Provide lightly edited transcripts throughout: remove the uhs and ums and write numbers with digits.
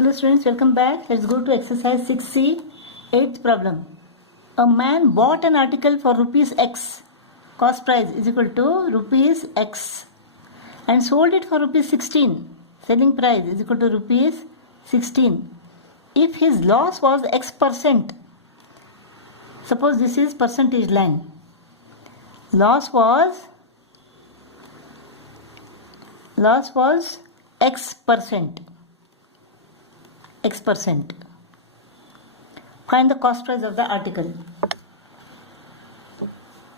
Hello students, welcome back. Let's go to exercise 6C, 8th problem. A man bought an article for rupees X, cost price is equal to rupees X, and sold it for rupees 16, selling price is equal to rupees 16. If his loss was X percent, suppose this is percentage line, loss was X percent. Find the cost price of the article.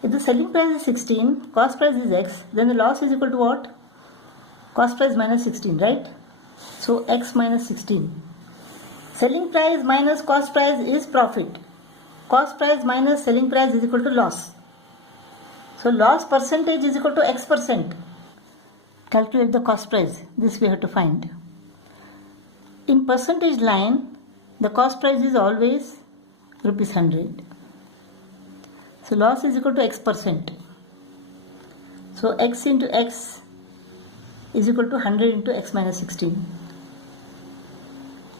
If the selling price is 16, cost price is X, then the loss is equal to what? Cost price minus 16, right? So X minus 16. Selling price minus cost price is profit. Cost price minus selling price is equal to loss. So loss percentage is equal to X percent. Calculate the cost price. This we have to find. In percentage line, the cost price is always rupees 100. So loss is equal to X percent. So X into X is equal to 100 into X minus 16.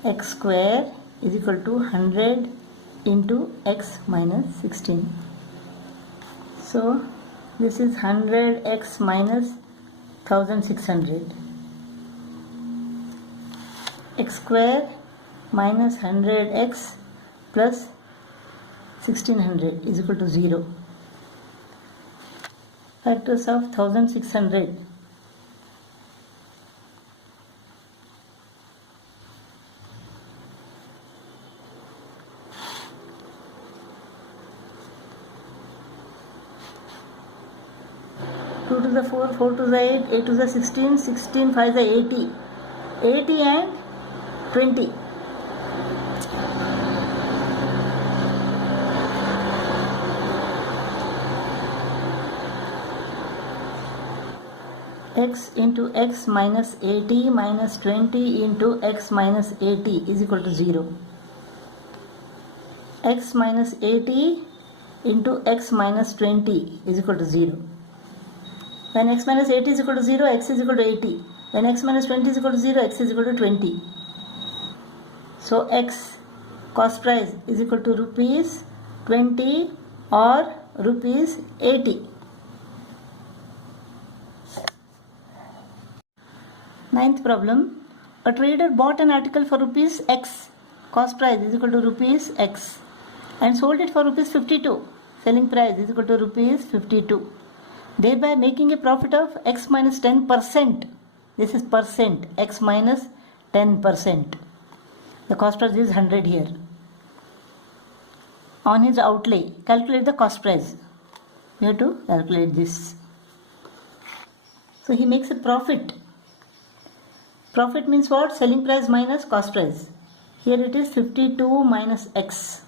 X square is equal to 100 into X minus 16. So this is 100X minus 1600. X square minus 100x plus 1600 is equal to 0. Factors of 1600. Two to the 4, 4 to the 8, 8 to the 16, 16, 5 to the 80. 80 and 20. X into X minus 80 minus 20 into X minus 80 is equal to 0. X minus 80 into X minus 20 is equal to 0. When X minus 80 is equal to 0, X is equal to 80. When X minus 20 is equal to 0, X is equal to 20. So X cost price is equal to rupees 20 or rupees 80. Ninth problem. A trader bought an article for rupees X, cost price is equal to rupees X, and sold it for rupees 52. Selling price is equal to rupees 52. Thereby making a profit of X minus 10%. This is percent, X minus 10%. The cost price is 100 here. On his outlay, calculate the cost price. We have to calculate this. So he makes a profit. Profit means what? Selling price minus cost price. Here it is 52 minus X.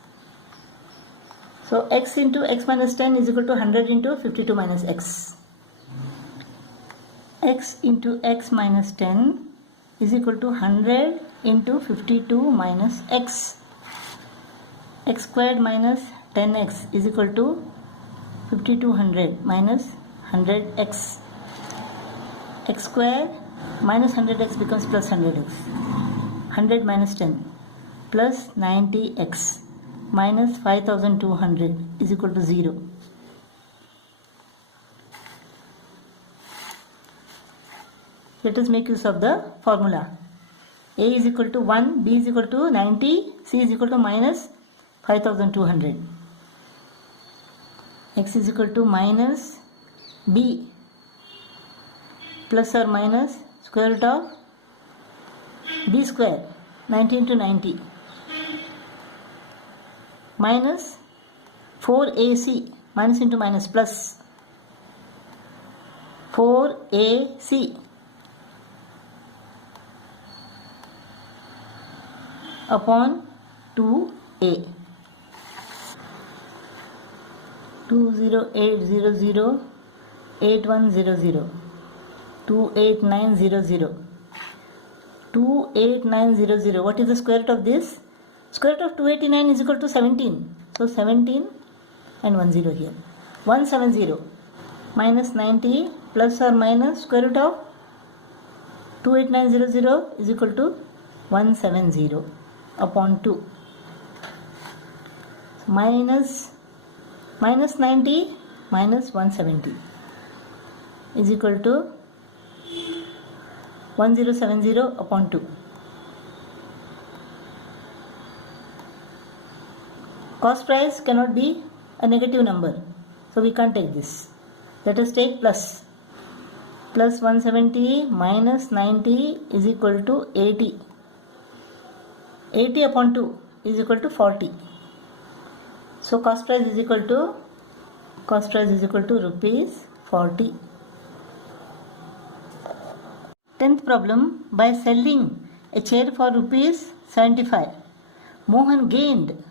So X into X minus 10 is equal to 100 into 52 minus X. X into X minus 10 is equal to 100 into 52 minus X. X squared minus 10X is equal to 5200 minus 100X. X square minus 100X becomes plus 100X. 100 minus 10 plus 90X minus 5200 is equal to 0. Let us make use of the formula. A is equal to 1, B is equal to 90, C is equal to minus 5200. X is equal to minus B plus or minus square root of B square, 90 into 90, minus 4AC, minus into minus plus 4AC upon 2A. 20800 8100 28900 28900. What is the square root of this? Square root of 289 is equal to 17. So 17 and 10 here. 170 minus 90 plus or minus square root of 28900 is equal to 170 upon 2 minus 90 minus 170 is equal to 1070 upon 2. Cost price cannot be a negative number, so we can't take this. Let us take plus 170 minus 90 is equal to 80. 80 upon 2 is equal to 40. So cost price is equal to rupees 40. 10th problem, by selling a chair for rupees 75, Mohan gained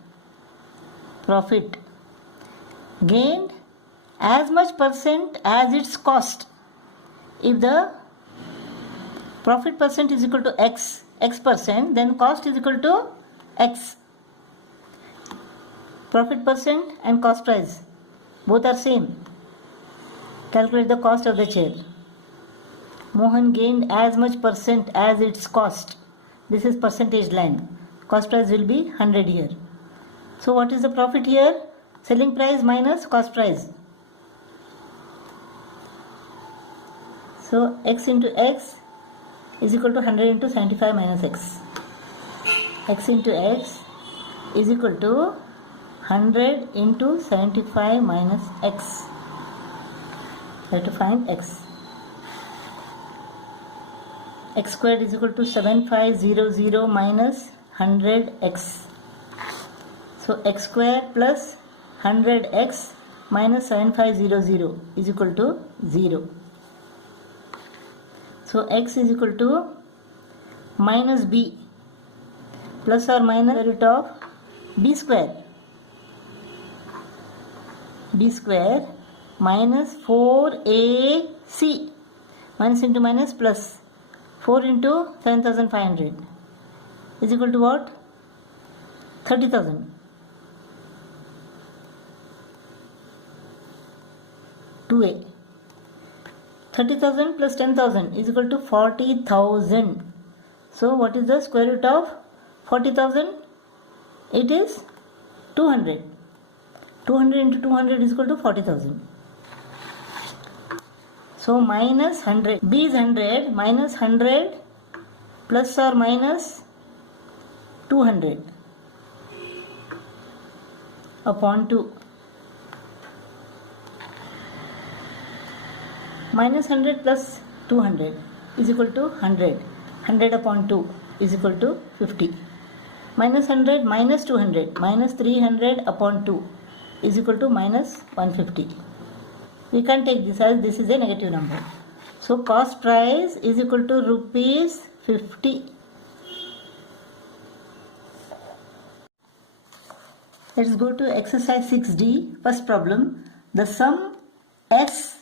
as much percent as its cost. If the profit percent is equal to x percent, then cost is equal to x. Profit percent and cost price both are same. Calculate the cost of the chair. Mohan gained as much percent as its cost. This is percentage line. Cost price will be 100 here. So what is the profit here? Selling price minus cost price. So x into x is equal to 100 into 75 minus x. X into x is equal to 100 into 75 minus x. We have to find x. X squared is equal to 7500 minus 100x. So x square plus 100x minus 7500 is equal to 0. So x is equal to minus b plus or minus the root of b square. B square minus 4ac. Minus into minus plus 4 into 7500 is equal to what? 30,000. 2a. 30,000 plus 10,000 is equal to 40,000. So what is the square root of 40,000? It is 200. 200 into 200 is equal to 40,000. So minus 100. B is 100 minus 100 plus or minus 200 upon 2. Minus 100 plus 200 is equal to 100. 100 upon 2 is equal to 50. Minus 100 minus 200 minus 300 upon 2 is equal to minus 150. We can take this as this is a negative number. So cost price is equal to rupees 50. Let's go to exercise 6D. First problem. The sum S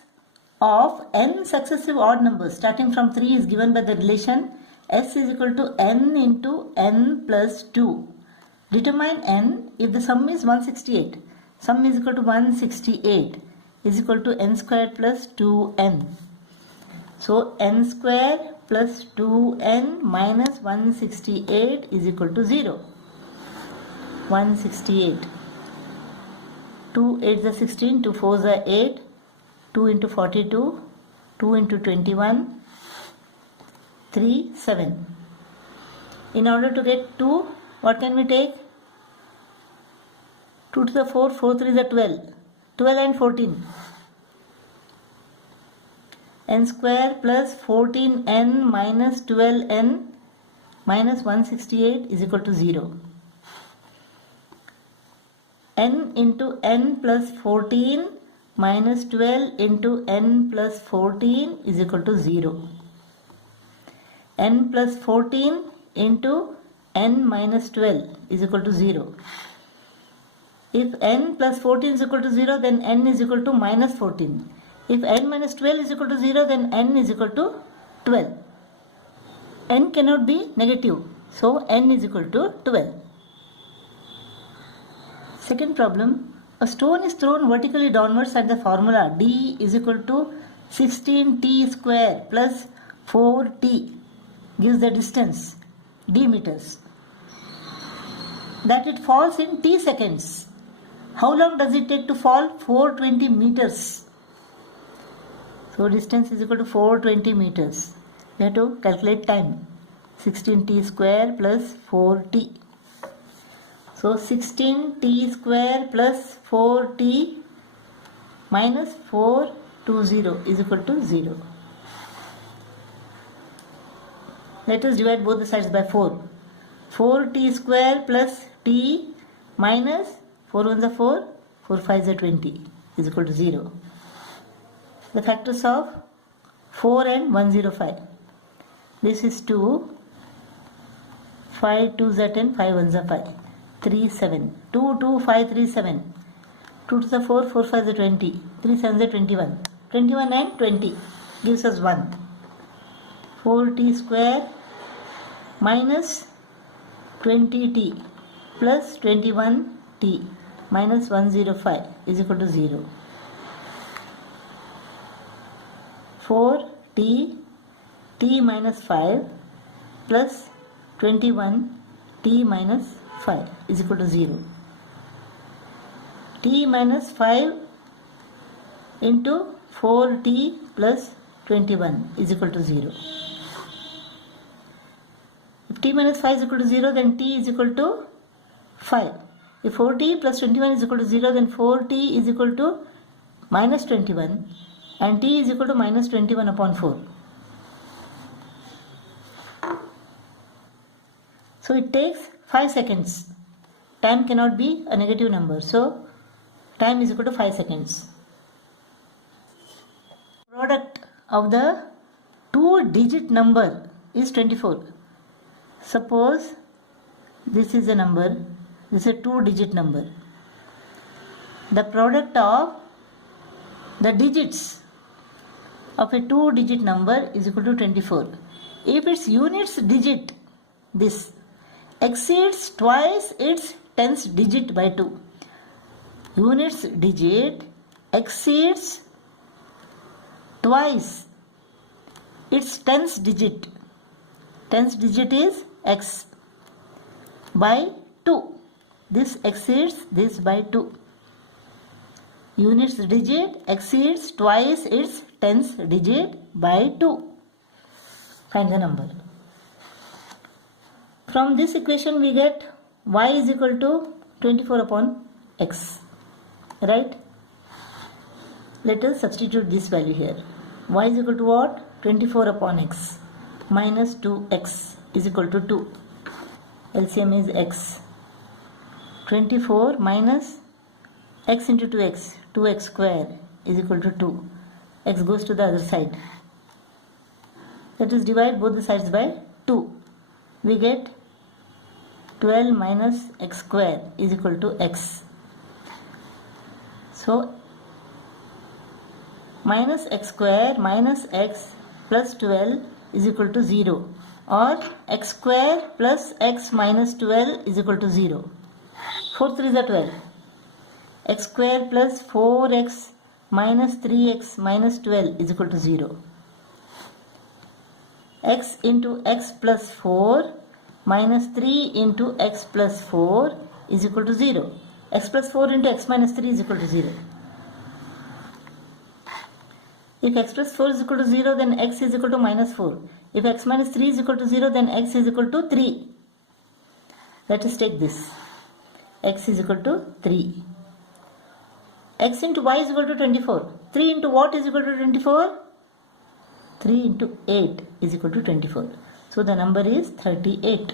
of n successive odd numbers starting from 3 is given by the relation S is equal to n into n plus 2. Determine n if the sum is 168. Sum is equal to 168 is equal to n square plus 2n. So n square plus 2n minus 168 is equal to 0. 168. 2 8s are 16, 2 4s are 8, 2 into 42, 2 into 21, 3, 7. In order to get 2, what can we take? 2 to the 4, 4 3s are 12. 12 and 14. N square plus 14n minus 12n minus 168 is equal to 0. N into n plus 14 minus 12 into n plus 14 is equal to 0. N plus 14 into n minus 12 is equal to 0. If n plus 14 is equal to 0, then n is equal to minus 14. If n minus 12 is equal to 0, then n is equal to 12. N cannot be negative, so n is equal to 12. Second problem, a stone is thrown vertically downwards at the formula D is equal to 16t square plus 4t gives the distance. d meters. That it falls in t seconds. How long does it take to fall? 420 meters. So distance is equal to 420 meters. We have to calculate time. 16t square plus 4t. So 16t square plus 4t minus 420 is equal to 0. Let us divide both the sides by 4. 4t square plus t minus 4 ones are 4, 4 5s are 20 is equal to 0. The factors of 4 and 105. This is 2, 5 2s are 10, 5 1s are 5, 3 7, 2 2 5 3 7, 2 2s are 4, 4 5s are 20, 3 7s are 21, 21 and 20 gives us 1. 4t square minus 20t plus 21t minus 105 is equal to 0. 4t t minus 5 plus 21t minus 5 is equal to 0. T minus 5 into 4t plus 21 is equal to 0. If t minus 5 is equal to 0, then t is equal to 5. If 4t plus 21 is equal to 0, then 4t is equal to minus 21 and t is equal to minus 21 upon 4. So it takes 5 seconds. Time cannot be a negative number. So time is equal to 5 seconds. Product of the 2-digit number is 24. Suppose this is a number, this is a 2-digit number. The product of the digits of a 2-digit number is equal to 24. If its units digit, this, exceeds twice its tens digit by 2. Units digit exceeds twice its tens digit. Tens digit is x by 2. This exceeds this by 2. Units digit exceeds twice its tens digit by 2. Find the number. From this equation we get y is equal to 24 upon x. Right? Let us substitute this value here. Y is equal to what? 24 upon x minus 2x is equal to 2. LCM is x. 24 minus x into 2x, 2x square is equal to 2. X goes to the other side. Let us divide both the sides by 2. We get 12 minus x square is equal to x. So minus x square minus x plus 12 is equal to 0, or x square plus x minus 12 is equal to 0. 4 3s are 12. X square plus 4x minus 3x minus 12 is equal to 0. X into x plus 4 minus 3 into x plus 4 is equal to 0. X plus 4 into x minus 3 is equal to 0. If x plus 4 is equal to 0, then x is equal to minus 4. If x minus 3 is equal to 0, then x is equal to 3. Let us take this. X is equal to 3. X into y is equal to 24. 3 into what is equal to 24? 3 into 8 is equal to 24. So the number is 38.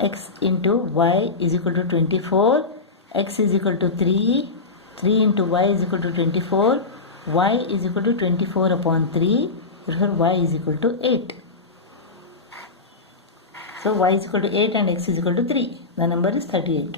X into y is equal to 24. X is equal to 3. 3 into y is equal to 24. Y is equal to 24 upon 3. Therefore y is equal to 8. So y is equal to 8 and x is equal to 3. The number is 38.